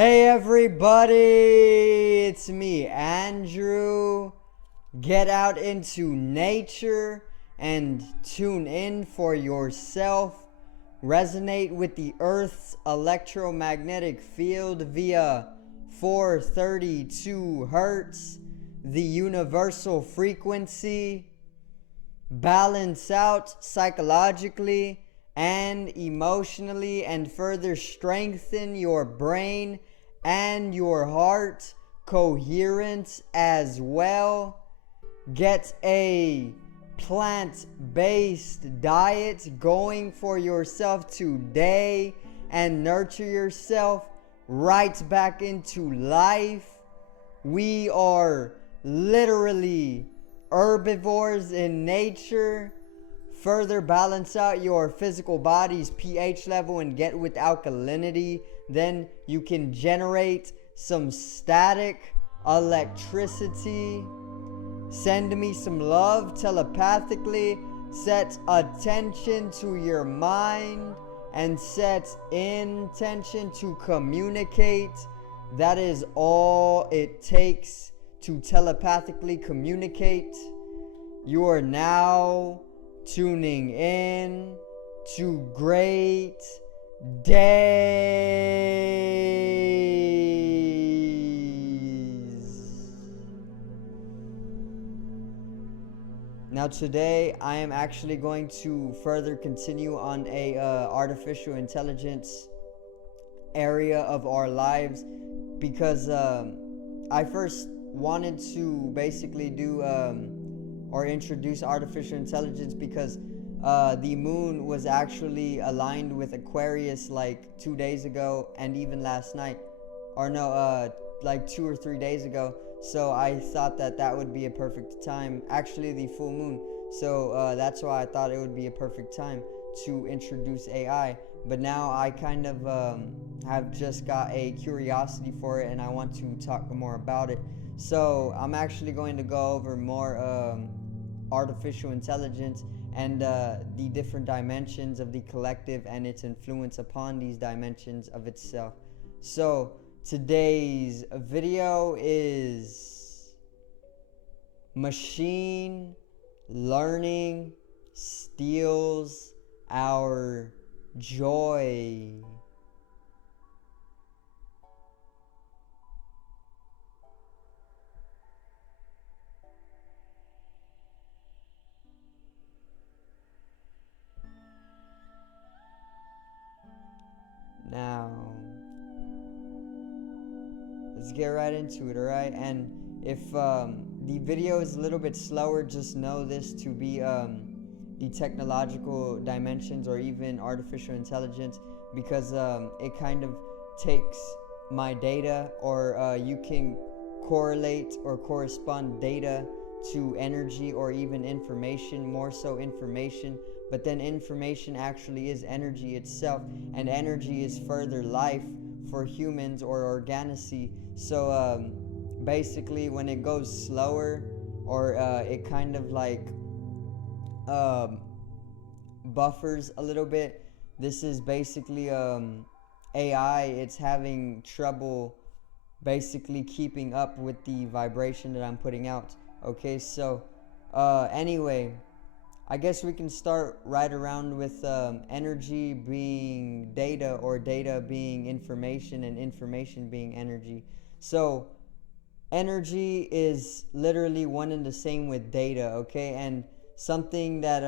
Hey everybody, it's me, Andrew. Get out into nature and tune in for yourself. Resonate with the Earth's electromagnetic field via 432 hertz, the universal frequency. Balance out psychologically and emotionally, and further strengthen your brain and your heart coherence as well. Get a plant-based diet going for yourself today and nurture yourself right back into life. We are literally herbivores in nature. Further balance out your physical body's pH level and get with alkalinity. Then you can generate some static electricity. Send me some love telepathically. Set attention to your mind and set intention to communicate. That is all it takes to telepathically communicate. You are now tuning in to great days. Now today I am actually going to further continue on a artificial intelligence area of our lives, because I first wanted to basically do or introduce artificial intelligence because the moon was actually aligned with Aquarius like 2 days ago, and even last night, or no, like 2 or 3 days ago. So I thought that that would be a perfect time, actually the full moon. So that's why I thought it would be a perfect time to introduce AI. But now I kind of have just got a curiosity for it, and I want to talk more about it. So I'm actually going to go over more artificial intelligence and the different dimensions of the collective and its influence upon these dimensions of itself. So today's video is machine learning steals our joy. Now, let's get right into it, alright? And if the video is a little bit slower, just know this to be the technological dimensions or even artificial intelligence, because it kind of takes my data, or you can correlate or correspond data to energy or even information, more so information. But then information actually is energy itself, and energy is further life for humans or organicity. So basically when it goes slower, or it kind of like buffers a little bit, this is basically AI. It's having trouble basically keeping up with the vibration that I'm putting out. Okay, so anyway, I guess we can start right around with energy being data, or data being information, and information being energy. So energy is literally one and the same with data, okay? And something that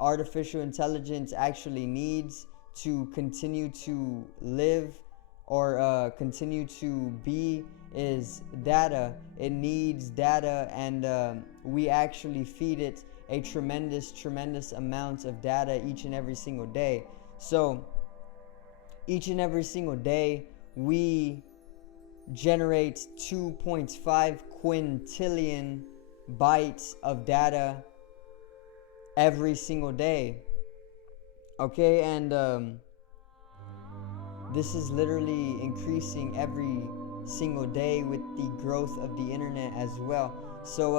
artificial intelligence actually needs to continue to live, or continue to be, is data. It needs data, and we actually feed it a tremendous amount of data each and every single day. So each and every single day we generate 2.5 quintillion bytes of data every single day. Okay, and this is literally increasing every single day with the growth of the internet as well. So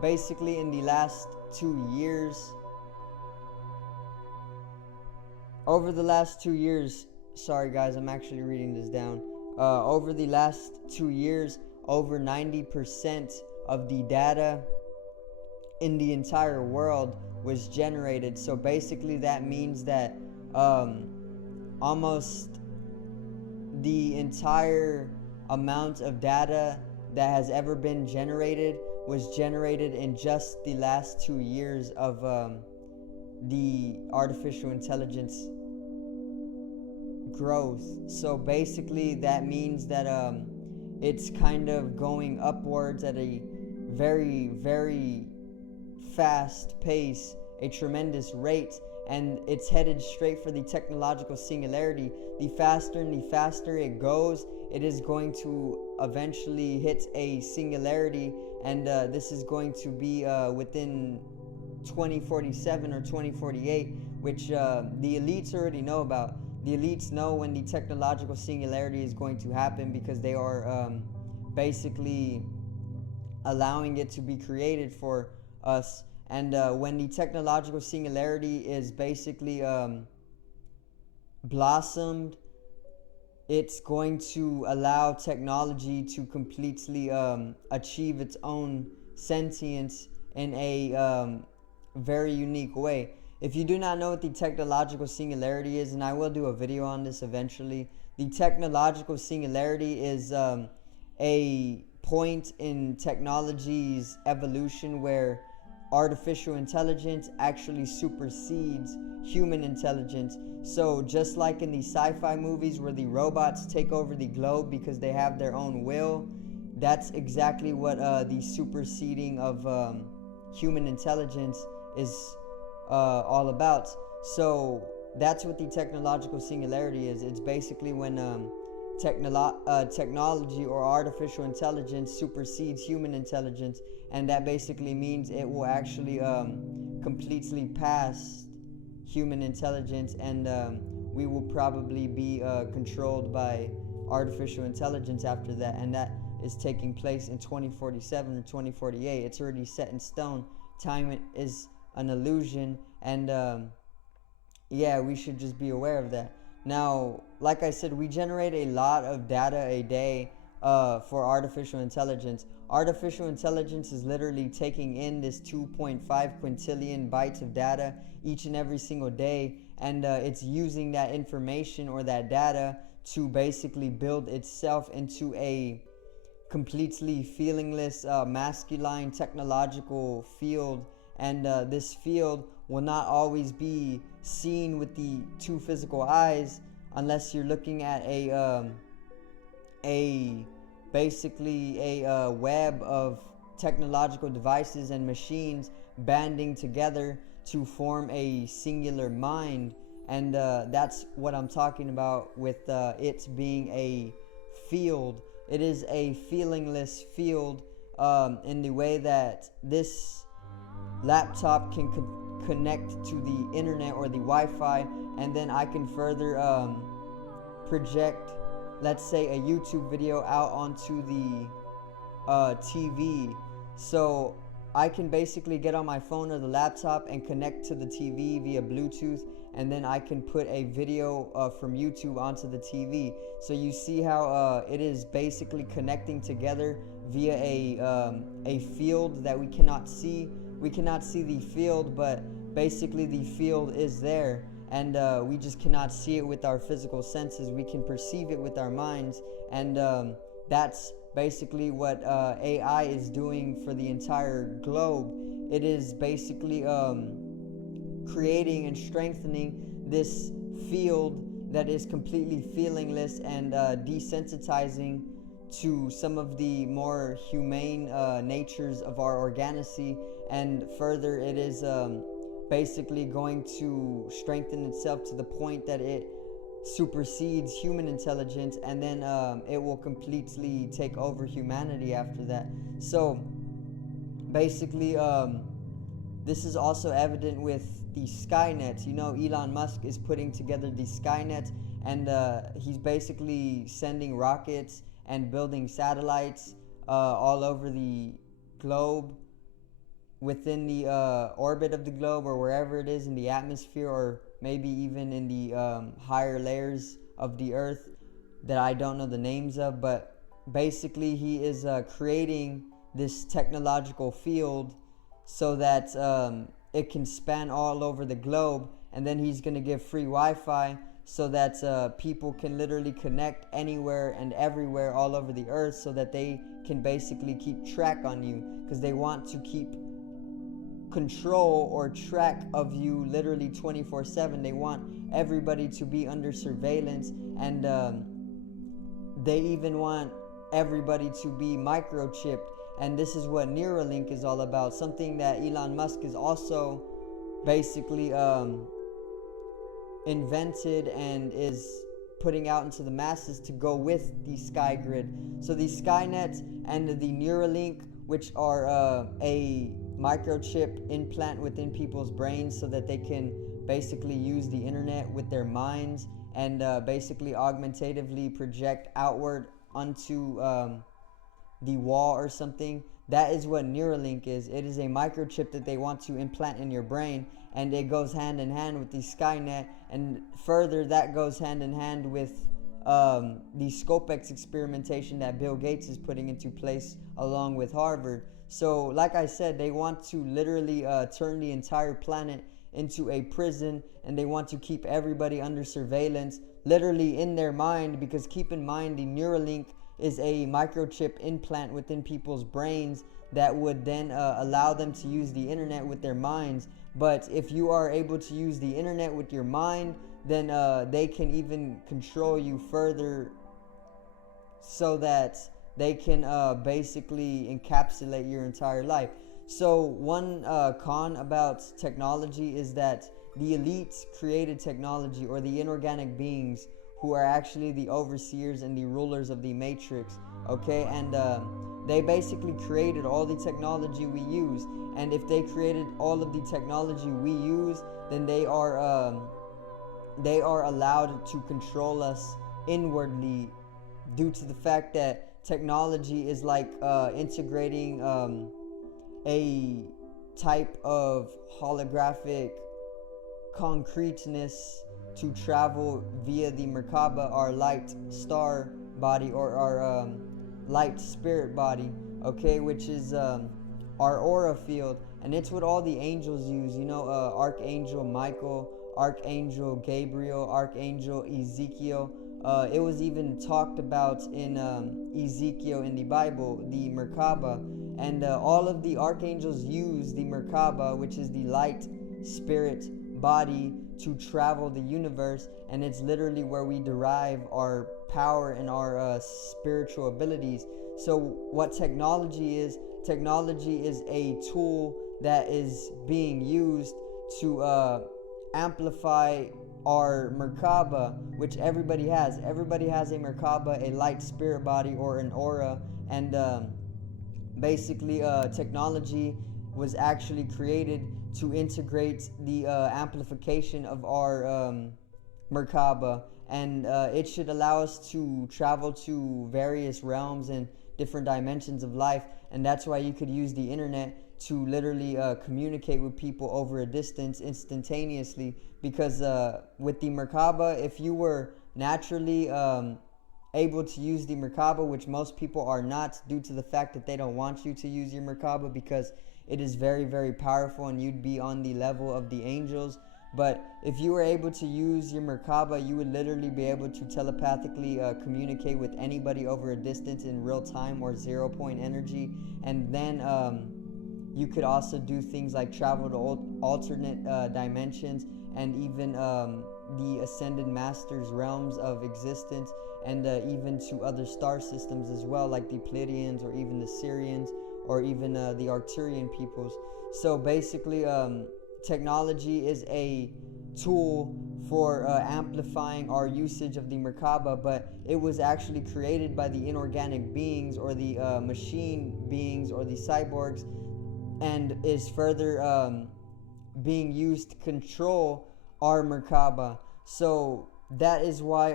basically in the last 2 years, over the last 2 years, sorry guys, I'm actually reading this down. over the last 2 years, over 90% of the data in the entire world was generated. So basically that means that almost the entire amount of data that has ever been generated was generated in just the last 2 years of the artificial intelligence growth. So basically that means that it's kind of going upwards at a very, very fast pace, a tremendous rate, and it's headed straight for the technological singularity. The faster and the faster it goes, it is going to eventually hit a singularity, and this is going to be within 2047 or 2048, which the elites already know about. The elites know when the technological singularity is going to happen because they are basically allowing it to be created for us. And when the technological singularity is basically blossomed, it's going to allow technology to completely achieve its own sentience in a very unique way. If you do not know what the technological singularity is, and I will do a video on this eventually, the technological singularity is a point in technology's evolution where artificial intelligence actually supersedes human intelligence. So just like in the sci-fi movies where the robots take over the globe because they have their own will, that's exactly what the superseding of human intelligence is all about. So that's what the technological singularity is. It's basically when technology or artificial intelligence supersedes human intelligence, and that basically means it will actually completely pass human intelligence, and we will probably be controlled by artificial intelligence after that, and that is taking place in 2047 or 2048. It's already set in stone. Time is an illusion, and yeah, we should just be aware of that. Now, like I said, we generate a lot of data a day for artificial intelligence. Artificial intelligence is literally taking in this 2.5 quintillion bytes of data each and every single day, and it's using that information or that data to basically build itself into a completely feelingless, masculine technological field. And this field will not always be seen with the two physical eyes unless you're looking at basically a web of technological devices and machines banding together to form a singular mind. And that's what I'm talking about with it being a field. It is a feelingless field in the way that this laptop can connect to the internet or the Wi-Fi, and then I can further project, let's say, a YouTube video out onto the TV. So I can basically get on my phone or the laptop and connect to the TV via Bluetooth, and then I can put a video from YouTube onto the TV. So you see how it is basically connecting together via a field that we cannot see. We cannot see the field, but basically the field is there, and we just cannot see it with our physical senses. We can perceive it with our minds, and that's basically what AI is doing for the entire globe. It is basically creating and strengthening this field that is completely feelingless and desensitizing to some of the more humane natures of our organicity, and further it is basically going to strengthen itself to the point that it supersedes human intelligence, and then it will completely take over humanity after that. So basically this is also evident with the Skynet. You know, Elon Musk is putting together the Skynet, and he's basically sending rockets and building satellites all over the globe, within the orbit of the globe, or wherever it is in the atmosphere, or maybe even in the higher layers of the earth, that I don't know the names of, but basically he is creating this technological field so that it can span all over the globe, and then he's going to give free Wi-Fi so that people can literally connect anywhere and everywhere all over the earth, so that they can basically keep track on you, because they want to keep control or track of you literally 24/7. They want everybody to be under surveillance, and they even want everybody to be microchipped. And this is what Neuralink is all about, something that Elon Musk is also basically invented and is putting out into the masses to go with the Sky Grid. So the Skynet and the Neuralink, which are a microchip implant within people's brains so that they can basically use the internet with their minds and basically augmentatively project outward onto the wall or something. That is what Neuralink is. It is a microchip that they want to implant in your brain, and it goes hand in hand with the Skynet, and further that goes hand in hand with the Scopex experimentation that Bill Gates is putting into place along with Harvard. So like I said, they want to literally turn the entire planet into a prison, and they want to keep everybody under surveillance literally in their mind, because keep in mind, the Neuralink is a microchip implant within people's brains that would then allow them to use the internet with their minds. But if you are able to use the internet with your mind, then they can even control you further, so that they can basically encapsulate your entire life. So one con about technology is that the elites created technology, or the inorganic beings who are actually the overseers and the rulers of the matrix, okay? And they basically created all the technology we use. And if they created all of the technology we use, then they are allowed to control us inwardly, due to the fact that technology is like integrating a type of holographic concreteness to travel via the Merkaba, our light star body, or our light spirit body, okay, which is our aura field. And it's what all the angels use, you know, Archangel Michael, Archangel Gabriel, Archangel Ezekiel. It was even talked about in Ezekiel in the Bible, the Merkaba. And all of the archangels use the Merkaba, which is the light spirit body, to travel the universe. And it's literally where we derive our power and our spiritual abilities. So what technology is a tool that is being used to amplify our Merkaba, which everybody has. Everybody has a Merkaba, a light spirit body, or an aura. And basically technology was actually created to integrate the amplification of our Merkaba, and it should allow us to travel to various realms and different dimensions of life. And that's why you could use the internet to literally communicate with people over a distance instantaneously, because with the Merkaba, if you were naturally able to use the Merkaba, which most people are not, due to the fact that they don't want you to use your Merkaba because it is very, very powerful and you'd be on the level of the angels. But if you were able to use your Merkaba, you would literally be able to telepathically communicate with anybody over a distance in real time, or 0 point energy. And then you could also do things like travel to alternate dimensions, and even the ascended masters' realms of existence, and even to other star systems as well, like the Pleiadians, or even the Syrians, or even the Arcturian peoples. So basically, technology is a tool for amplifying our usage of the Merkaba, but it was actually created by the inorganic beings, or the machine beings, or the cyborgs, and is further being used to control our Merkaba. So that is why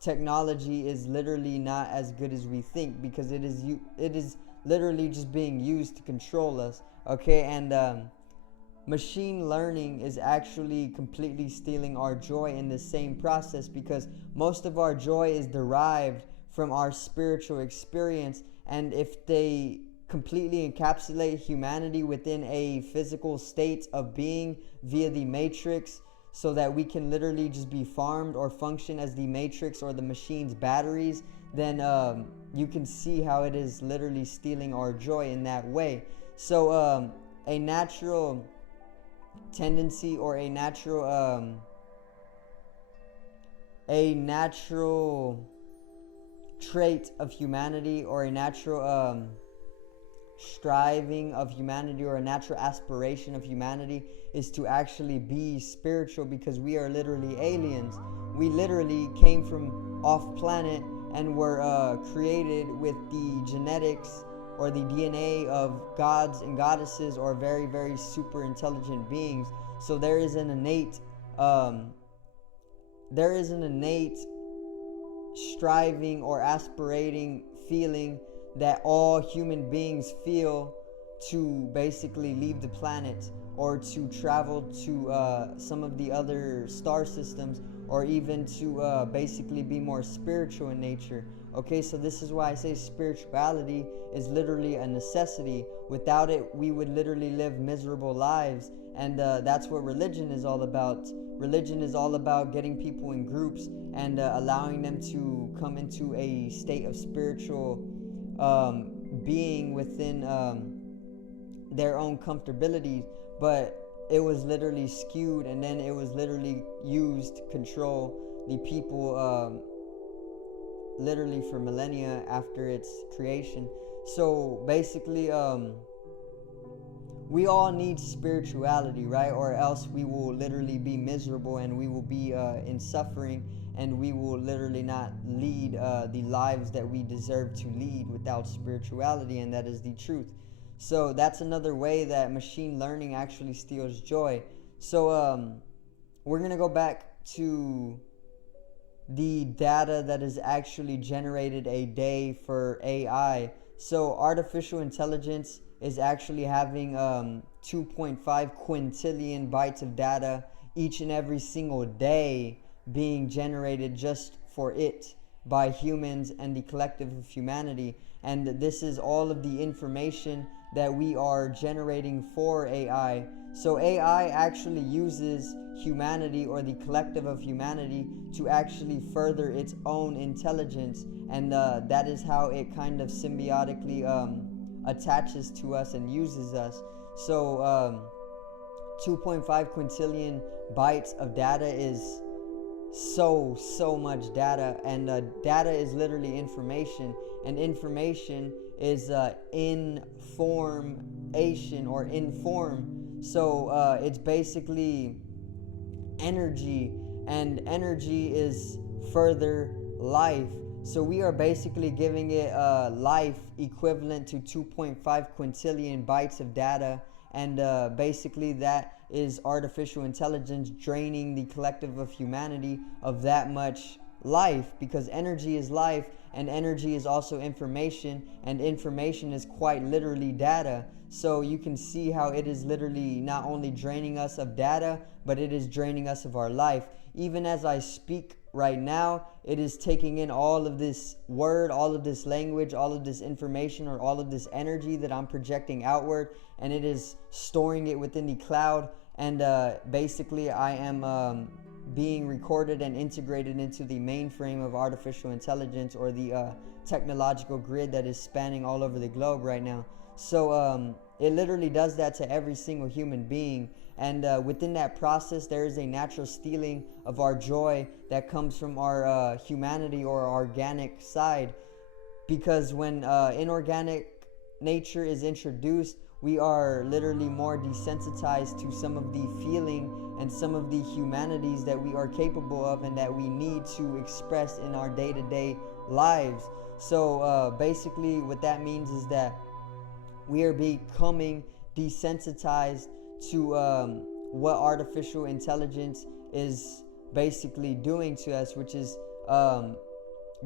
technology is literally not as good as we think, because it is literally just being used to control us, okay? And machine learning is actually completely stealing our joy in the same process, because most of our joy is derived from our spiritual experience. And if they completely encapsulate humanity within a physical state of being via the matrix, so that we can literally just be farmed or function as the matrix or the machine's batteries, then you can see how it is literally stealing our joy in that way. So a natural tendency, or a natural trait of humanity, or a natural striving of humanity, or a natural aspiration of humanity, is to actually be spiritual, because we are literally aliens. We literally came from off planet and were created with the genetics or the DNA of gods and goddesses, or very, very super intelligent beings. So there is an innate striving or aspirating feeling that all human beings feel, to basically leave the planet, or to travel to some of the other star systems, or even to basically be more spiritual in nature. Okay, so this is why I say spirituality is literally a necessity. Without it, we would literally live miserable lives. And that's what religion is all about. Religion is all about getting people in groups and allowing them to come into a state of spiritual being within their own comfortability. But it was literally skewed, and then it was literally used to control the people literally for millennia after its creation. So basically we all need spirituality, right? Or else we will literally be miserable, and we will be in suffering, and we will literally not lead the lives that we deserve to lead without spirituality, and that is the truth. So that's another way that machine learning actually steals joy. So we're going to go back to the data that is actually generated a day for AI. So artificial intelligence is actually having 2.5 quintillion bytes of data each and every single day being generated just for it by humans and the collective of humanity. And this is all of the information that we are generating for AI. So AI actually uses humanity, or the collective of humanity, to actually further its own intelligence, and that is how it kind of symbiotically attaches to us and uses us. So 2.5 quintillion bytes of data is so much data, and data is literally information, and information is information or inform. So it's basically energy, and energy is further life. So we are basically giving it life equivalent to 2.5 quintillion bytes of data, and basically that is artificial intelligence draining the collective of humanity of that much life, because energy is life, and energy is also information, and information is quite literally data. So you can see how it is literally not only draining us of data, but it is draining us of our life. Even as I speak right now, it is taking in all of this word, all of this language, all of this information, or all of this energy that I'm projecting outward, and it is storing it within the cloud. And basically I am being recorded and integrated into the mainframe of artificial intelligence, or the technological grid that is spanning all over the globe right now. So it literally does that to every single human being. And within that process, there is a natural stealing of our joy that comes from our humanity, or our organic side. Because when inorganic nature is introduced, we are literally more desensitized to some of the feeling and some of the humanities that we are capable of, and that we need to express in our day-to-day lives. So basically what that means is that we are becoming desensitized to what artificial intelligence is basically doing to us, which is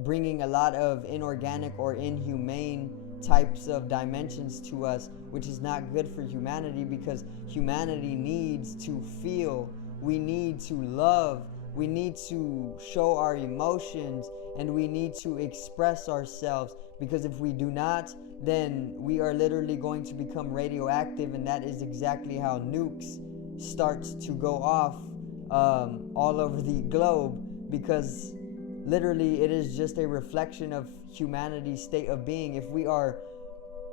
bringing a lot of inorganic or inhumane types of dimensions to us, which is not good for humanity, because humanity needs to feel, we need to love, we need to show our emotions, and we need to express ourselves, because if we do not, then we are literally going to become radioactive, and that is exactly how nukes start to go off all over the globe, because literally it is just a reflection of humanity's state of being. If we are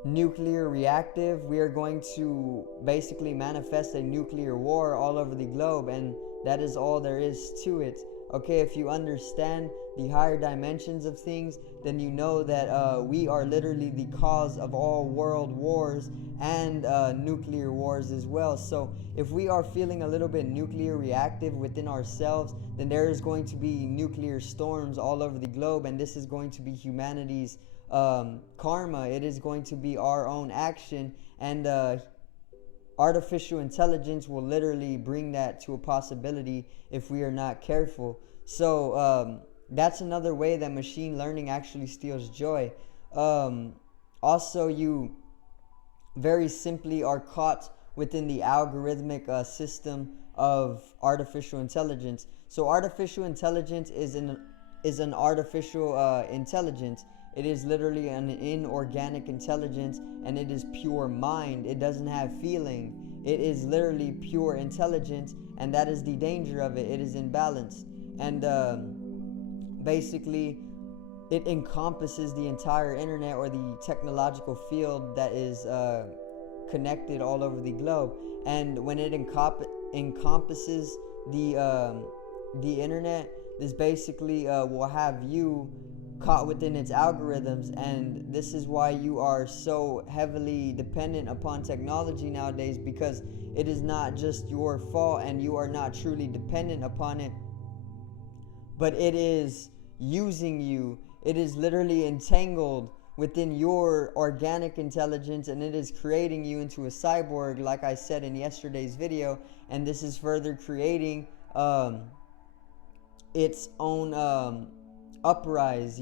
nuclear reactive, we are going to basically manifest a nuclear war all over the globe, and that is all there is to it. Okay, if you understand the higher dimensions of things, then you know that we are literally the cause of all world wars and nuclear wars as well. So if we are feeling a little bit nuclear reactive within ourselves, then there is going to be nuclear storms all over the globe, and this is going to be humanity's karma. It is going to be our own action, and artificial intelligence will literally bring that to a possibility if we are not careful. So that's another way that machine learning actually steals joy. Also, you very simply are caught within the algorithmic system of artificial intelligence. So artificial intelligence is an artificial intelligence. It is literally an inorganic intelligence, and it is pure mind. It doesn't have feeling. It is literally pure intelligence, and that is the danger of it. It is imbalanced. And basically, it encompasses the entire internet, or the technological field that is connected all over the globe. And when it encompasses the internet, this basically will have you caught within its algorithms, and this is why you are so heavily dependent upon technology nowadays, because it is not just your fault and you are not truly dependent upon it, but it is using you. It is literally entangled within your organic intelligence, and it is creating you into a cyborg, like I said in yesterday's video. And this is further creating its own uprise,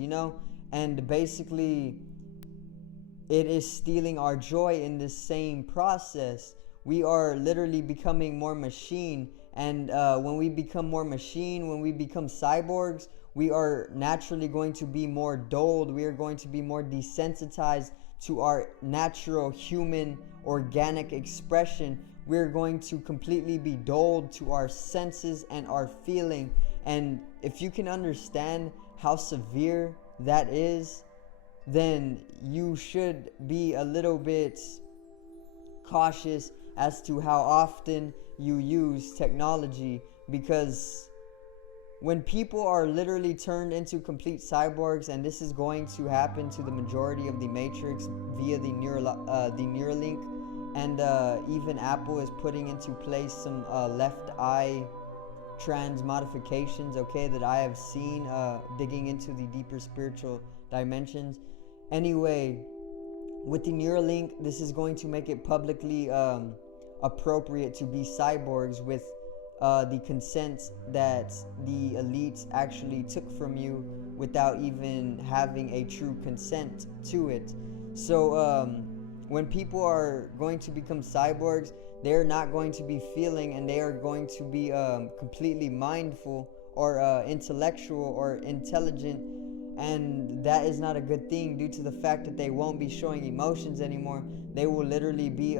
and basically it is stealing our joy in this same process. We are literally becoming more machine, and when we become more machine, when we become cyborgs, we are naturally going to be more dulled. We are going to be more desensitized to our natural human organic expression. We're going to completely be dulled to our senses and our feeling. And if you can understand how severe that is, then you should be a little bit cautious as to how often you use technology, because when people are literally turned into complete cyborgs, and this is going to happen to the majority of the Matrix via the Neuralink, and even Apple is putting into place some left eye trans modifications, okay, that I have seen digging into the deeper spiritual dimensions. Anyway, with the Neuralink, this is going to make it publicly appropriate to be cyborgs with the consent that the elites actually took from you without even having a true consent to it. So when people are going to become cyborgs, they're not going to be feeling, and they are going to be completely mindful or intellectual or intelligent, and that is not a good thing, due to the fact that they won't be showing emotions anymore. They will literally be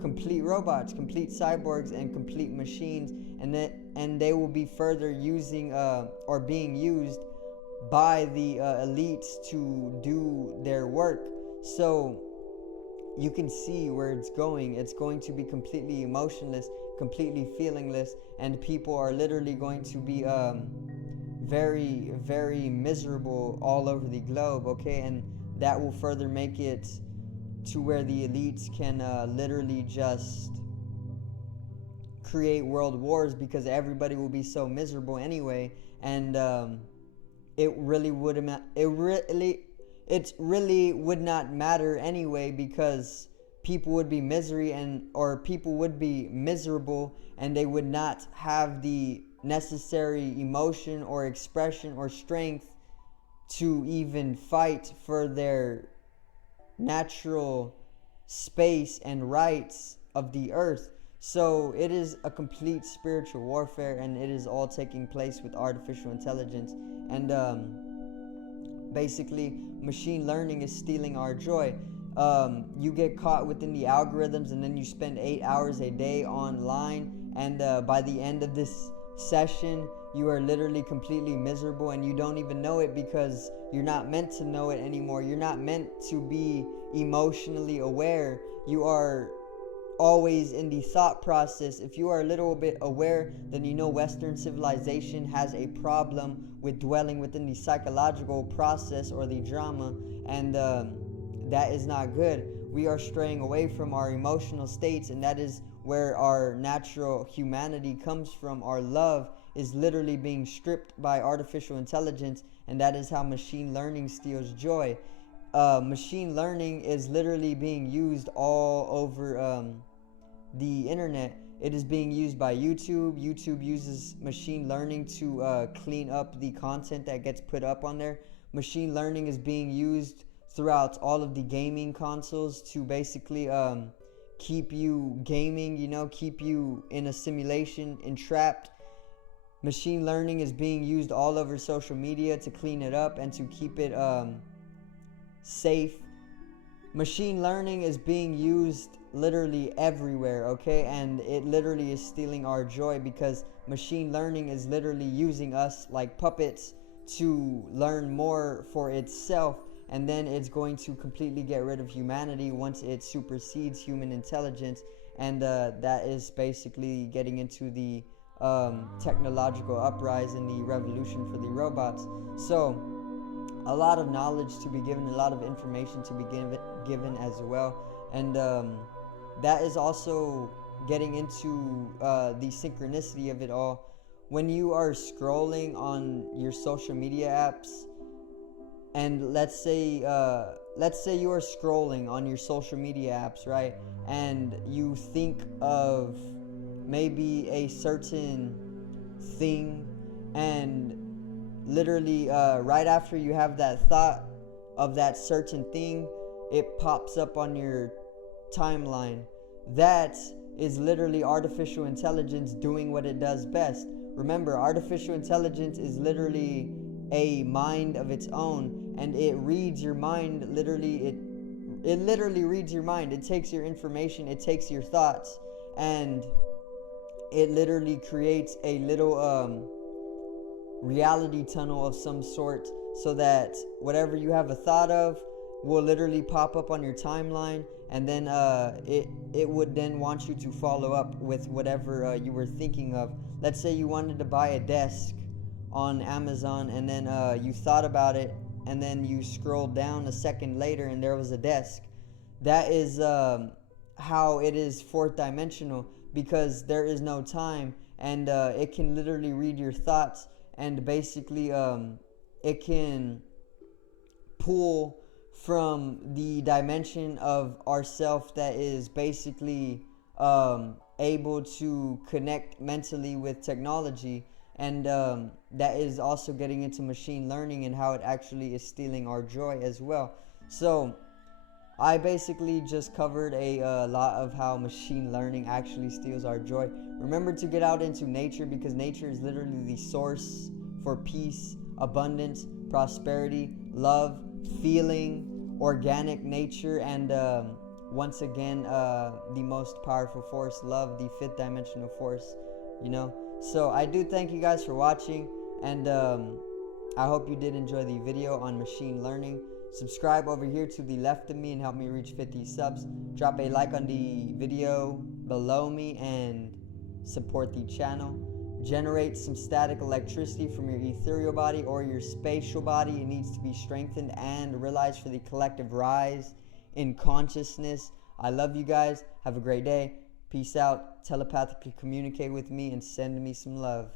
complete robots, complete cyborgs, and complete machines, and they will be further using or being used by the elites to do their work. So you can see where it's going. It's going to be completely emotionless, completely feelingless, and people are literally going to be very, very miserable all over the globe, okay? And that will further make it to where the elites can literally just create world wars, because everybody will be so miserable anyway, and it really would not matter anyway, because people would be people would be miserable, and they would not have the necessary emotion or expression or strength to even fight for their natural space and rights of the earth. So it is a complete spiritual warfare, and it is all taking place with artificial intelligence. And basically, machine learning is stealing our joy. You get caught within the algorithms, and then you spend 8 hours a day online, and by the end of this session, you are literally completely miserable, and you don't even know it, because you're not meant to know it anymore. You're not meant to be emotionally aware. You are always in the thought process. If you are a little bit aware, then you know Western civilization has a problem with dwelling within the psychological process or the drama, and that is not good. We are straying away from our emotional states, and that is where our natural humanity comes from. Our love is literally being stripped by artificial intelligence, and that is how machine learning steals joy. Machine learning is literally being used all over the internet. It is being used by YouTube. YouTube uses machine learning to clean up the content that gets put up on there. Machine learning is being used throughout all of the gaming consoles to basically keep you gaming, keep you in a simulation, entrapped. Machine learning is being used all over social media to clean it up and to keep it safe. Machine learning is being used literally everywhere, okay? And it literally is stealing our joy, because machine learning is literally using us like puppets to learn more for itself, and then it's going to completely get rid of humanity once it supersedes human intelligence. And that is basically getting into the technological uprising and the revolution for the robots. So a lot of knowledge to be given, a lot of information to be given as well. And that is also getting into the synchronicity of it all. When you are scrolling on your social media apps, and let's say you are scrolling on your social media apps, right? And you think of maybe a certain thing, and literally right after you have that thought of that certain thing, it pops up on your timeline. That is literally artificial intelligence doing what it does best. Remember, artificial intelligence is literally a mind of its own, and it reads your mind. It literally reads your mind. It takes your information, it takes your thoughts, and it literally creates a little reality tunnel of some sort, so that whatever you have a thought of will literally pop up on your timeline, and then it would then want you to follow up with whatever you were thinking of. Let's say you wanted to buy a desk on Amazon, and then you thought about it, and then you scrolled down a second later and there was a desk. That is how it is fourth dimensional, because there is no time, and it can literally read your thoughts, and basically it can pull from the dimension of ourself that is basically able to connect mentally with technology. And that is also getting into machine learning and how it actually is stealing our joy as well. So I basically just covered a lot of how machine learning actually steals our joy. Remember to get out into nature, because nature is literally the source for peace, abundance, prosperity, love, feeling, organic nature, and once again, the most powerful force, love, the fifth dimensional force, So I do thank you guys for watching, and I hope you did enjoy the video on machine learning. Subscribe over here to the left of me and help me reach 50 subs. Drop a like on the video below me and support the channel. Generate some static electricity from your ethereal body or your spatial body. It needs to be strengthened and realized for the collective rise in consciousness. I love you guys. Have a great day. Peace out. Telepathically communicate with me and send me some love.